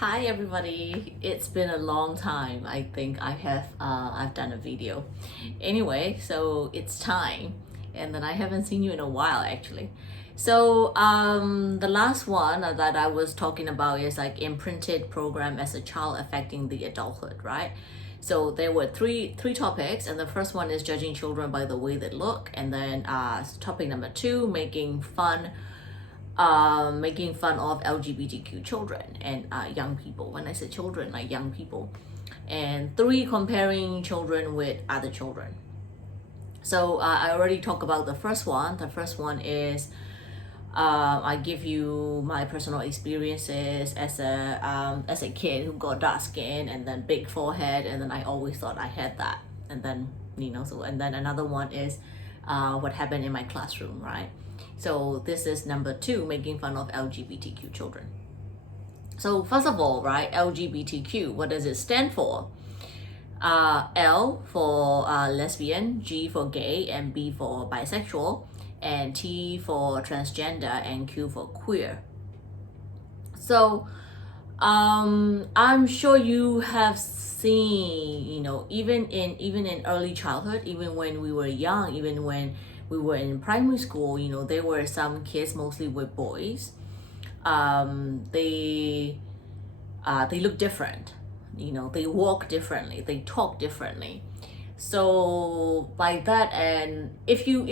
Hi everybody, it's been a long time. I think I've done a video. Anyway, so it's time, and then I haven't seen you in a while actually. So the last one that I was talking about is like imprinted program as a child affecting the adulthood, right? So there were three topics, and the first one is judging children by the way they look, and then topic number two, making fun of LGBTQ children and young people. When I say children, like young people. And three, comparing children with other children. So I already talked about the first one. The first one is I give you my personal experiences as a kid who got dark skin and then big forehead, and then I always thought I had that. And then and then another one is what happened in my classroom, right? So this is number two, making fun of LGBTQ children. So first of all, right, LGBTQ, what does it stand for? L for lesbian, G for gay, and B for bisexual, and T for transgender, and Q for queer. So I'm sure you have seen, even in early childhood, even when we were young, even when we were in primary school, there were some kids, mostly with boys. They look different, they walk differently, they talk differently. So by that, and if you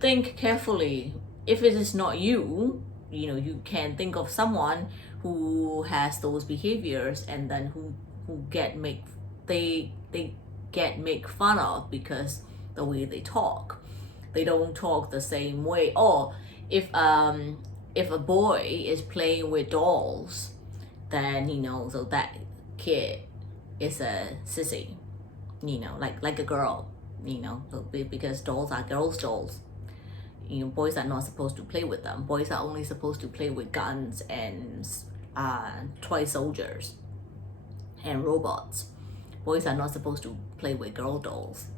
think carefully, if it is not you, you can think of someone who has those behaviors, and then who get make fun of because the way they talk. They don't talk the same way. Or if a boy is playing with dolls, then so that kid is a sissy, like a girl, because dolls are girls' dolls. Boys are not supposed to play with them. Boys are only supposed to play with guns and toy soldiers and robots. Boys are not supposed to play with girl dolls.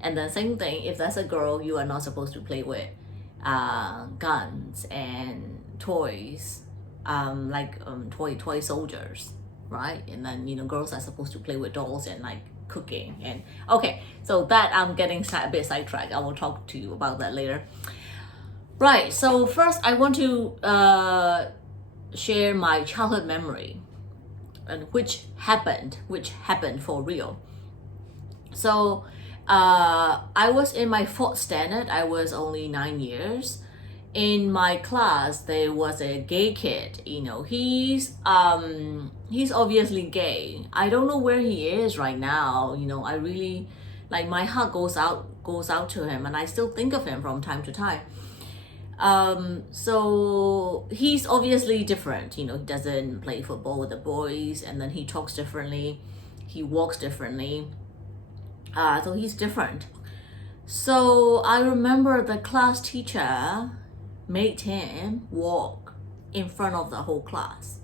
And the same thing, if that's a girl, you are not supposed to play with guns and toys, toy soldiers, right? And then girls are supposed to play with dolls and like cooking. And okay, so that I'm getting a bit sidetracked. I will talk to you about that later. Right. So first, I want to share my childhood memory, and which happened for real. So I was in my fourth standard. I was only 9 years. In my class, there was a gay kid. He's obviously gay. I don't know where he is right now. I really, like, my heart goes out to him, and I still think of him from time to time. So he's obviously different. He doesn't play football with the boys, and then he talks differently. He walks differently. So he's different. So I remember the class teacher made him walk in front of the whole class.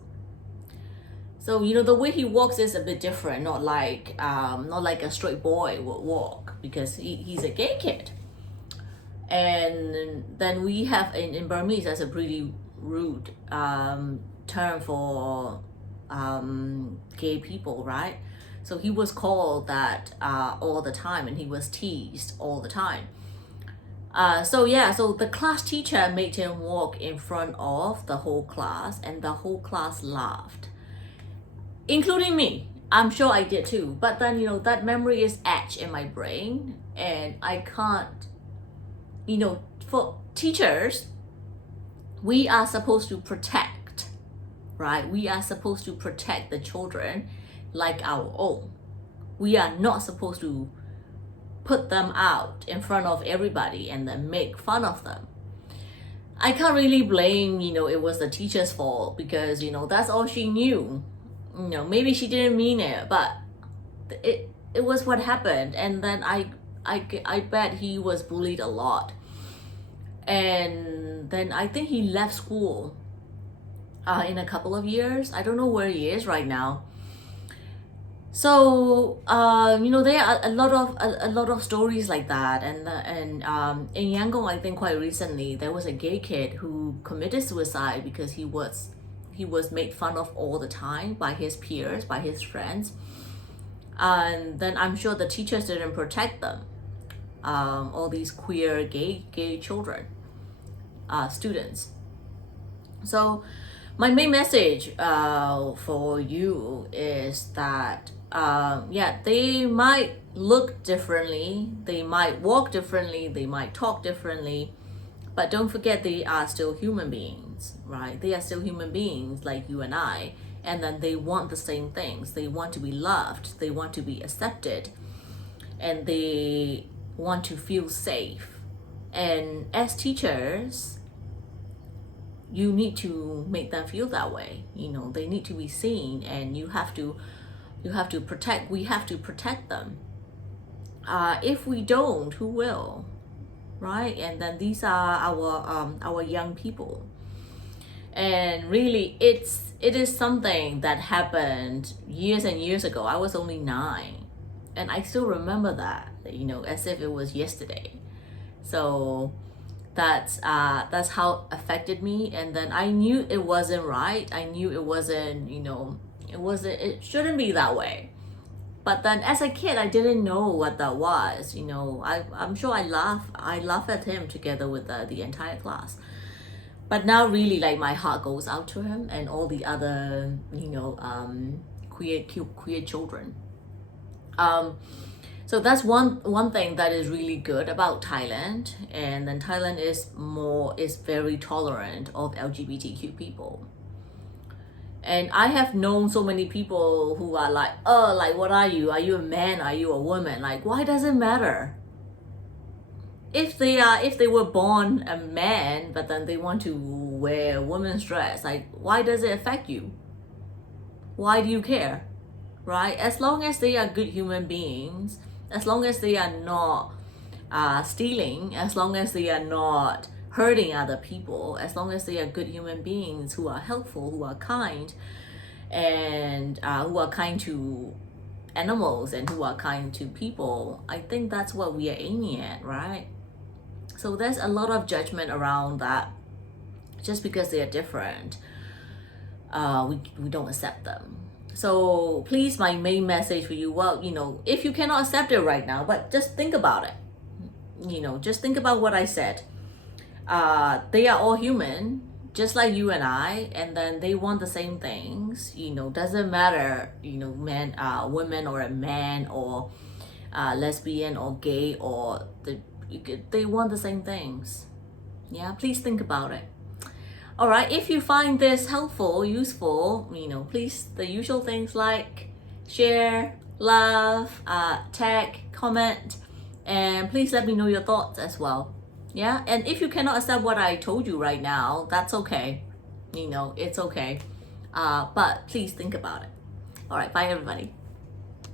So the way he walks is a bit different, not like a straight boy would walk, because he's a gay kid. And then we have in Burmese, that's a pretty rude term for gay people, right? So he was called that all the time, and he was teased all the time. So the class teacher made him walk in front of the whole class, and the whole class laughed, including me. I'm sure I did too. But then, that memory is etched in my brain, and I can't, for teachers, we are supposed to protect, right? We are supposed to protect the children like our own. We are not supposed to put them out in front of everybody and then make fun of them. I can't really blame, it was the teacher's fault, because, that's all she knew. Maybe she didn't mean it, but it was what happened. And then I bet he was bullied a lot. And then I think he left school in a couple of years. I don't know where he is right now. So there are a lot of stories like that, and in Yangon, I think quite recently there was a gay kid who committed suicide because he was he was made fun of all the time by his peers, by his friends. And then I'm sure the teachers didn't protect them. All these queer, gay children, students. So my main message for you is that yeah, they might look differently, they might walk differently, they might talk differently, but don't forget they are still human beings, right? They are still human beings like you and I, and then they want the same things. They want to be loved, they want to be accepted, and they want to feel safe. And as teachers, you need to make them feel that way. You know, they need to be seen, and you have to protect. We have to protect them. If we don't, who will, right? And then these are our young people, and really, it is something that happened years and years ago. I was only 9, and I still remember that, you know, as if it was yesterday. So that's how it affected me. And then I knew it wasn't right. I knew it wasn't, you know, it shouldn't be that way. But then as a kid, I didn't know what that was. You know, I'm sure I laugh at him together with the entire class. But now really, like, my heart goes out to him and all the other, you know, queer children. So that's one thing that is really good about Thailand. And then Thailand is very tolerant of LGBTQ people. And I have known so many people who are like, oh, like, what are you? Are you a man? Are you a woman? Like, why does it matter? If they were born a man, but then they want to wear a woman's dress, like, why does it affect you? Why do you care? Right? As long as they are good human beings, as long as they are not stealing, as long as they are not hurting other people, as long as they are good human beings who are helpful, who are kind, and who are kind to animals and who are kind to people, I think that's what we are aiming at, right? So there's a lot of judgment around that. Just because they are different, we don't accept them. So please, my main message for you, well, you know, if you cannot accept it right now, but just think about it. You know, just think about what I said. They are all human, just like you and I, and then they want the same things. You know, doesn't matter, you know, man, women, or a man, or lesbian or gay, or they want the same things. Yeah, please think about it. All right, if you find this helpful, useful, you know, please, the usual things like share, love, tag, comment, and please let me know your thoughts as well. Yeah, and if you cannot accept what I told you right now, that's okay. You know, it's okay. But please think about it. All right, bye everybody.